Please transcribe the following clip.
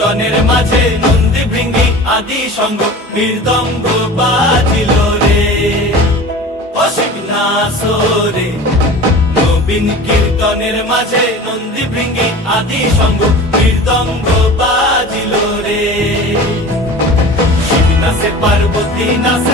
কীর্তনের মাঝে নন্দী ভৃঙ্গি আদি সঙ্গ মৃদঙ্গ বাজিল রে অসীম নাসরে। নবীন কীর্তনের মাঝে নন্দী ভৃঙ্গি আদি সঙ্গ মৃদঙ্গ বাজিল রে। শিব নাচে পার্বতী নাচে